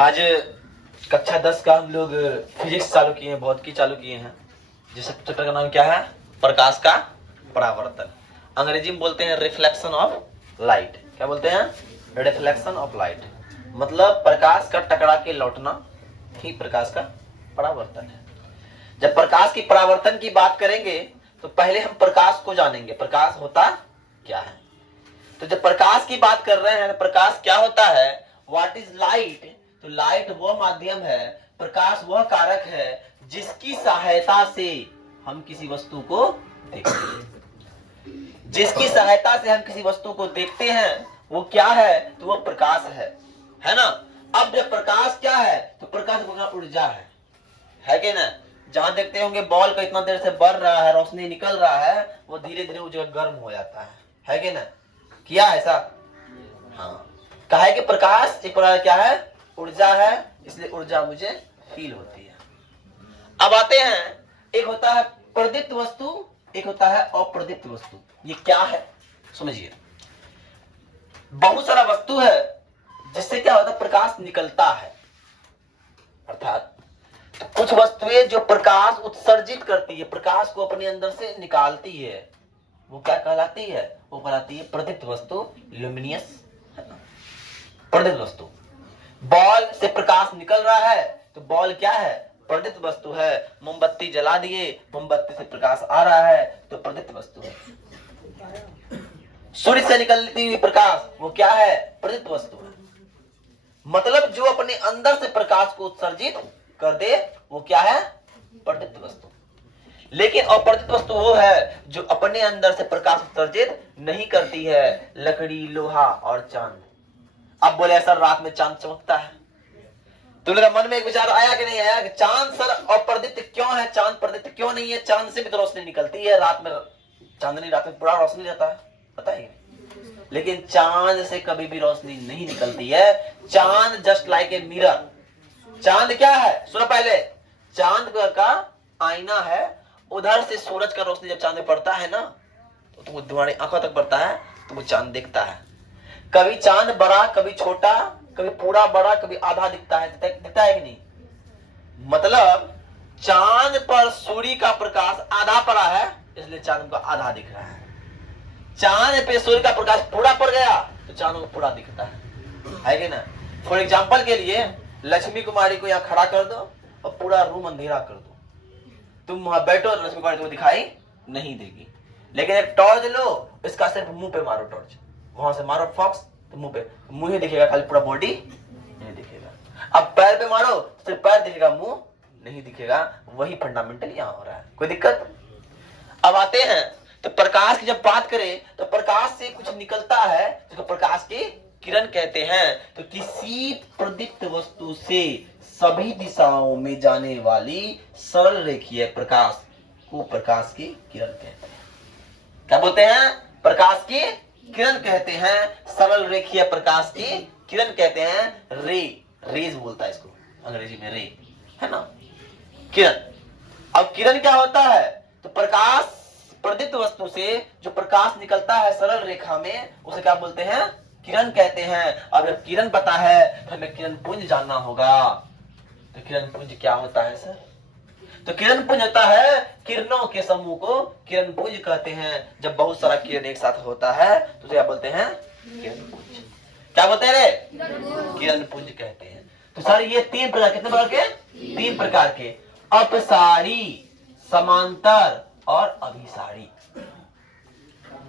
आज कक्षा 10 का हम लोग फिजिक्स चालू किए हैं, भौतिकी चालू किए हैं। जिस चैप्टर का नाम क्या है? प्रकाश का परावर्तन। अंग्रेजी में बोलते हैं रिफ्लेक्शन ऑफ लाइट। क्या बोलते हैं? Reflection of light. मतलब प्रकाश का टकरा के लौटना ही प्रकाश का परावर्तन है। जब प्रकाश की परावर्तन की बात करेंगे तो पहले हम प्रकाश को जानेंगे, प्रकाश होता क्या है। तो जब प्रकाश की बात कर रहे हैं, प्रकाश क्या होता है? What is light? तो लाइट वह माध्यम है, प्रकाश वह कारक है जिसकी सहायता से हम किसी वस्तु को देखते हैं। जिसकी सहायता से हम किसी वस्तु को देखते हैं वो क्या है? तो वो प्रकाश है ना। अब जब प्रकाश क्या है? तो प्रकाश ऊर्जा है कि ना। जहां देखते होंगे बॉल का इतना देर से बढ़ रहा है, रोशनी निकल रहा है, वो धीरे धीरे वो जगह गर्म हो जाता है कि ना। किया ऐसा? हाँ। कहा है कि प्रकाश एक प्रकार क्या है? ऊर्जा है, इसलिए ऊर्जा मुझे फील होती है। अब आते हैं, एक होता है प्रदीप्त वस्तु, एक होता है अप्रदीप्त वस्तु। ये क्या है समझिए। बहुत सारा वस्तु है जिससे क्या होता है? प्रकाश निकलता है। अर्थात तो कुछ वस्तुएं जो प्रकाश उत्सर्जित करती है, प्रकाश को अपने अंदर से निकालती है, वो क्या कहलाती है? वो कहलाती है प्रदीप्त वस्तु, ल्यूमिनियस प्रदीप्त वस्तु। बॉल से प्रकाश निकल रहा है तो बॉल क्या है? प्रदीप्त वस्तु है। मोमबत्ती जला दिए, मोमबत्ती से प्रकाश आ रहा है तो प्रदीप्त वस्तु है। सूर्य से निकलती हुई प्रकाश वो क्या है? प्रदीप्त वस्तु है। मतलब जो अपने अंदर से प्रकाश को उत्सर्जित कर दे वो क्या है? प्रदीप्त वस्तु। लेकिन अप्रदीप्त वस्तु वो है जो अपने अंदर से प्रकाश उत्सर्जित नहीं करती है। लकड़ी, लोहा और चांद। अब बोले सर रात में चांद चमकता है, तो मेरा मन में एक विचार आया कि नहीं आया कि चांद सर अप्रदीप्त क्यों है? चांद प्रदीप्त क्यों नहीं है? चांद से भी तो रोशनी निकलती है रात में। चांदनी रात में पूरा रोशनी रहता है, पता है। लेकिन चांद से कभी भी रोशनी नहीं निकलती है। चांद जस्ट लाइक ए मिरर। चांद क्या है? सुनो पहले, चांद का आईना है। उधर से सूरज का रोशनी जब चांद में पड़ता है ना तो तुम्हारी आंखों तक पड़ता है तो वो चांद दिखता है। कभी चांद बड़ा, कभी छोटा, कभी पूरा बड़ा, कभी आधा दिखता है। दिखता है कि नहीं? मतलब चांद पर सूर्य का प्रकाश आधा पड़ा है, इसलिए चांद को आधा दिख रहा है। चांद पे सूर्य का प्रकाश पूरा पड़ गया तो चांद को पूरा दिखता है कि ना। फॉर एग्जाम्पल के लिए लक्ष्मी कुमारी को यहाँ खड़ा कर दो और पूरा रूम अंधेरा कर दो, तुम वहां बैठो, लक्ष्मी कुमारी तुम्हें दिखाई नहीं देगी। लेकिन एक टॉर्च लो, इसका सिर्फ मुंह पे मारो टॉर्च, वहां से मारो फॉक्स तो मुंह पे, मुंह ही दिखेगा, खाली पूरा बॉडी नहीं दिखेगा। अब पैर पे मारो, सिर्फ पैर दिखेगा, मुंह नहीं दिखेगा। वही फंडामेंटल यहाँ हो रहा है। कोई दिक्कत? अब आते हैं तो प्रकाश की जब बात करें तो प्रकाश से कुछ निकलता है जिसको प्रकाश की किरण कहते हैं। तो किसी प्रदीप्त वस्तु से सभी दिशाओं में जाने वाली सरल रेखीय प्रकाश को प्रकाश की किरण कहते हैं। क्या बोलते हैं? प्रकाश की किरण कहते हैं। सरल रेखीय प्रकाश की किरण कहते हैं। रेज बोलता है इसको अंग्रेजी में, रे है ना, किरण। अब किरण क्या होता है? तो प्रकाश प्रदीप्त वस्तु से जो प्रकाश निकलता है सरल रेखा में उसे क्या बोलते हैं? किरण कहते हैं। अब जब किरण पता है तो हमें किरण पुंज जानना होगा। तो किरण पुंज क्या होता है सर? तो किरण पुंज होता है किरणों के समूह को किरण पुंज कहते हैं। जब बहुत सारा किरण एक साथ होता है तो क्या बोलते हैं? किरण पुंज। क्या बोलते हैं रे? किरण पुंज कहते हैं। तो सर ये तीन प्रकार, कितने प्रकार के? तीन प्रकार के, अपसारी, समांतर और अभिसारी।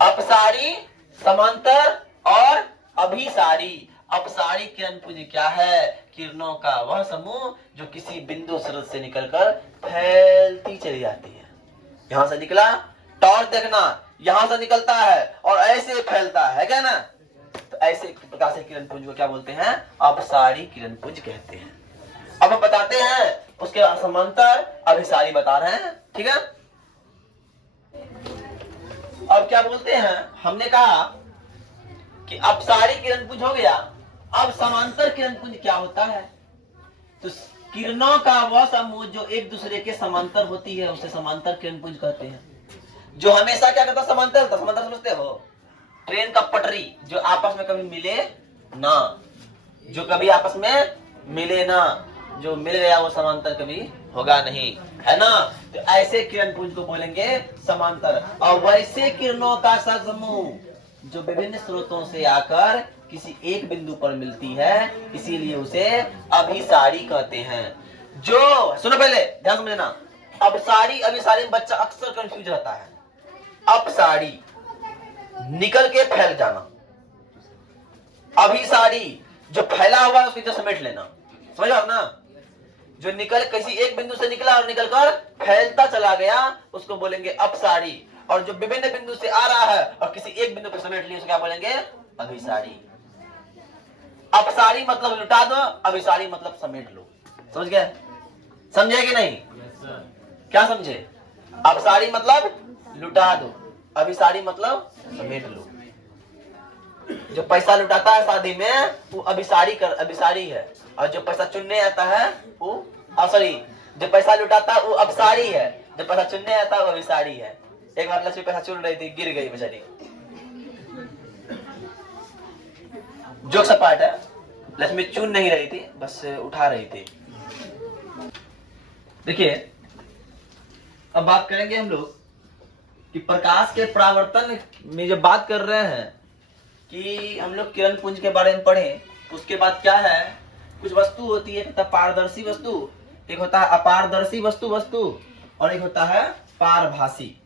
अपसारी, समांतर और अभिसारी। अपसारी किरण पुंज क्या है? किरणों का वह समूह जो किसी बिंदु स्रोत से निकलकर फैलती चली जाती है। यहां से निकला, टॉर्च देखना, यहां से निकलता है और ऐसे फैलता है क्या ना। तो ऐसे प्रकार से किरण पुंज को क्या बोलते हैं? अपसारी किरण पुंज कहते हैं। अब हम बताते हैं उसके समांतर अभिसारी बता रहे हैं, ठीक है। अब क्या बोलते हैं? हमने कहा कि अपसारी किरण पुंज हो गया। अब समांतर किरण पुंज क्या होता है? तो किरणों का वह समूह जो एक दूसरे के समांतर होती है उसे समांतर किरण पुंज कहते हैं। जो हमेशा क्या करता? समांतर। समांतर समझते हो? ट्रेन का पटरी जो आपस में कभी मिले ना, जो कभी आपस में मिले ना, जो मिल गया वो समांतर कभी होगा नहीं, है ना। तो ऐसे किरण पुंज को बोलेंगे समांतर। और वैसे किरणों का समूह जो विभिन्न स्रोतों से आकर किसी एक बिंदु पर मिलती है, इसीलिए उसे अभिसारी कहते हैं। जो सुनो पहले ध्यान समझना, अपसारी अभिसारी में बच्चा अक्सर कंफ्यूज रहता है। अपसारी निकल के फैल जाना, अभिसारी जो फैला हुआ है उसको जो समेट लेना, समझ आप ना। जो निकल किसी एक बिंदु से निकला और निकलकर फैलता चला गया उसको बोलेंगे अपसारी। और जो विभिन्न बिंदु से आ रहा है और किसी एक बिंदु पर समेट लिया उसको क्या बोलेंगे? अभिसारी। अपसारी मतलब लुटा दो, अभिसारी मतलब समेट लो। समझ गए? समझे कि नहीं? क्या समझे? अपसारी मतलब लुटा दो, अभिसारी मतलब समेट लो। जो पैसा लुटाता है शादी में वो अभिसारी है, और जो पैसा चुनने आता है वो सॉरी, जो पैसा लुटाता है वो अपसारी है, जो पैसा चुनने आता है वो अभिसारी है। एक बार लक्ष्मी पैसा चुन रही थी, गिर गई बेचारी। जोक सा पार्ट है, लक्ष्मी चुन नहीं रही थी, बस उठा रही थी। देखिए अब बात करेंगे हम लोग कि प्रकाश के परावर्तन में जब बात कर रहे हैं कि हम लोग किरण पुंज के बारे में पढ़े, उसके बाद क्या है, कुछ वस्तु होती है, एक होता है पारदर्शी वस्तु, एक होता है अपारदर्शी वस्तु और एक होता है पारभासी।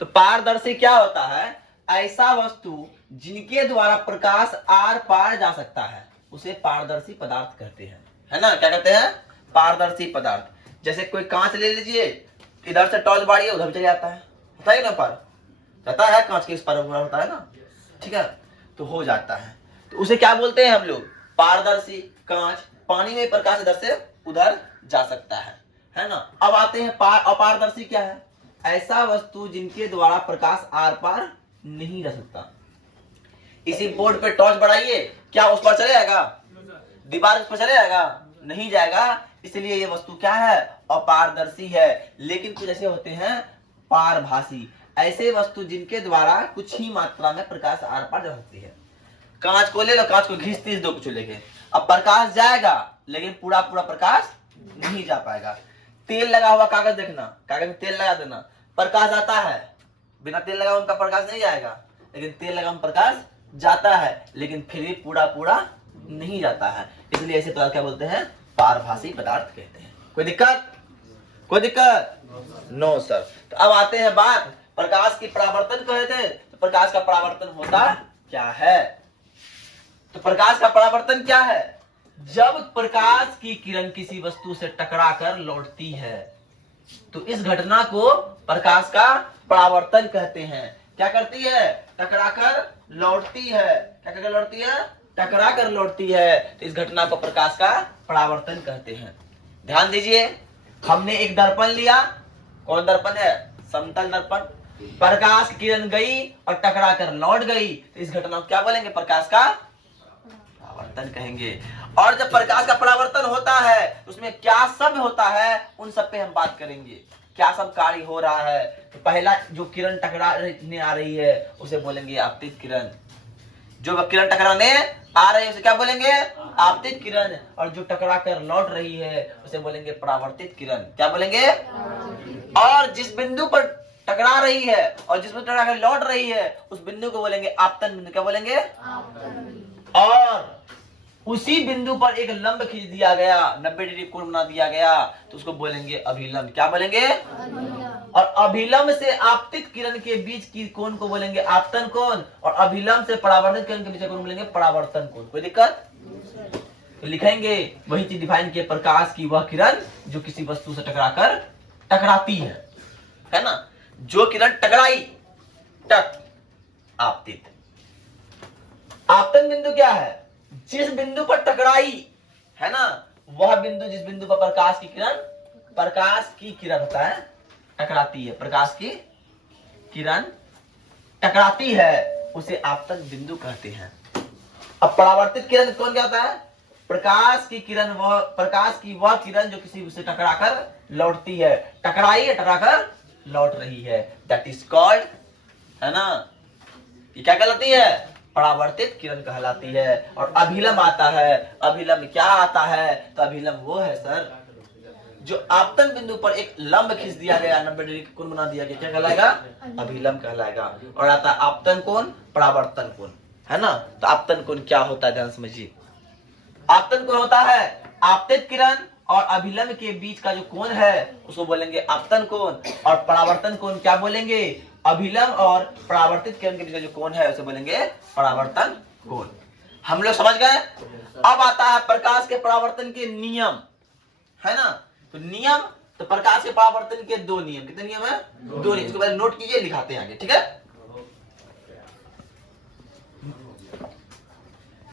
तो पारदर्शी क्या होता है? ऐसा वस्तु जिनके द्वारा प्रकाश आर पार जा सकता है उसे पारदर्शी पदार्थ कहते हैं, है ना। क्या कहते हैं? पारदर्शी पदार्थ। जैसे कोई कांच ले लीजिए, इधर से टॉर्च बाढ़िए उधर भी चले जाता है, होता है ना, पार रहता है, कांच के इस पार होता है ना, ठीक है, तो हो जाता है। तो उसे क्या बोलते हैं हम लोग? पारदर्शी। कांच, पानी में प्रकाश इधर से उधर जा सकता है ना। अब आते हैं अपारदर्शी क्या है? ऐसा वस्तु जिनके द्वारा प्रकाश आर पार नहीं जा सकता। इसी बोर्ड पे टॉर्च बढ़ाइए, क्या उस पर चले जाएगा? दीवार उस पर चले जाएगा? नहीं जाएगा। इसलिए ये वस्तु क्या है? अपारदर्शी है। लेकिन कुछ ऐसे होते हैं पारभासी, ऐसे वस्तु जिनके द्वारा कुछ ही मात्रा में प्रकाश आर पार जा सकती है। कांच को ले लो, कांच को घिस तीस दो कुछ लेके, अब प्रकाश जाएगा लेकिन पूरा प्रकाश नहीं जा पाएगा। तेल लगा हुआ कागज देखना, कागज में तेल लगा देना, प्रकाश आता है, बिना तेल लगा उनका प्रकाश नहीं जाएगा, लेकिन तेल लगा प्रकाश जाता है, लेकिन फिर भी पूरा नहीं जाता है। इसलिए ऐसे पदार्थ क्या बोलते हैं? पारभासी पदार्थ कहते हैं। कोई दिक्कत? No sir. तो अब आते हैं बात, प्रकाश की परावर्तन कहे थे, तो प्रकाश का परावर्तन होता क्या है? तो प्रकाश का परावर्तन क्या है? जब प्रकाश की किरण किसी वस्तु से टकराकर लौटती है तो इस घटना को प्रकाश का परावर्तन कहते हैं। क्या करती है? टकराकर लौटती है। क्या करके लौटती है? टकराकर लौटती है, तो इस घटना को प्रकाश का परावर्तन कहते हैं। ध्यान दीजिए, हमने एक दर्पण लिया, कौन दर्पण है? समतल दर्पण। प्रकाश की किरण गई और टकराकर लौट गई, तो इस घटना को क्या बोलेंगे? प्रकाश का परावर्तन कहेंगे। और जब प्रकाश का परावर्तन होता है उसमें क्या सब होता है, उन सब पे हम बात करेंगे। क्या सब कार्य हो रहा है? तो पहला जो किरण टकराने आ रही है उसे बोलेंगे आपतित किरण। जो किरण टकराने आ रही है उसे क्या बोलेंगे? आपतित किरण। और जो टकरा कर लौट रही है उसे बोलेंगे परावर्तित किरण। क्या बोलेंगे? और जिस बिंदु पर टकरा रही है और जिस बिंदु टकरा कर लौट रही है उस बिंदु को बोलेंगे आपतन बिंदु। क्या बोलेंगे? और उसी बिंदु पर एक लंब खींच दिया गया, 90 डिग्री कोण बना दिया गया, तो उसको बोलेंगे अभिलंब। क्या बोलेंगे? और अभिलंब से आपतित किरण के बीच की कोण को बोलेंगे आपतन कोण, और अभिलंब से परावर्तित किरण के बीच कोण बोलेंगे परावर्तन कोण। कोई दिक्कत? तो लिखेंगे वही चीज डिफाइन किया, प्रकाश की वह किरण जो किसी वस्तु से टकराती है ना। जो किरण टकराई, टक, आपतित। आपतन बिंदु क्या है? जिस बिंदु पर टकराई, है ना, वह बिंदु जिस बिंदु पर प्रकाश की किरण होता है, टकराती है, प्रकाश की किरण टकराती है, उसे आपतन बिंदु कहते हैं। अब परावर्तित किरण कौन क्या होता है? प्रकाश की वह किरण जो किसी से टकराकर लौटती है। टकराई है, टकराकर लौट रही है, दैट इज कॉल्ड, है ना, ये क्या कहलाती है? परावर्तित किरण कहलाती है। और अभिलंब आता है, अभिलंब क्या आता है? तो अभिलंब वो है सर जो आपतन बिंदु पर एक लंब खींच दिया गया, 90 डिग्री कोण बना दिया गया, क्या कहलाएगा? अभिलंब कहलाएगा। और आता है आपतन कोण, परावर्तन कोण, है ना। तो आपतन कोण क्या होता है ध्यान समझिए। आपतन कोण होता है आपतित किरण और अभिलंब के बीच का जो कोण है उसको बोलेंगे आपतन कोण। और परावर्तन कोण क्या बोलेंगे? अभिलंब और परावर्तित किरण के बीच का जो कोण है उसे बोलेंगे परावर्तन कोण। हम लोग समझ गए। अब आता है प्रकाश के परावर्तन के नियम, है ना। तो नियम, तो प्रकाश के परावर्तन के दो नियम, कितने नियम है? दो नियम। इसको पहले नोट कीजिए, दिखाते हैं आगे, ठीक है।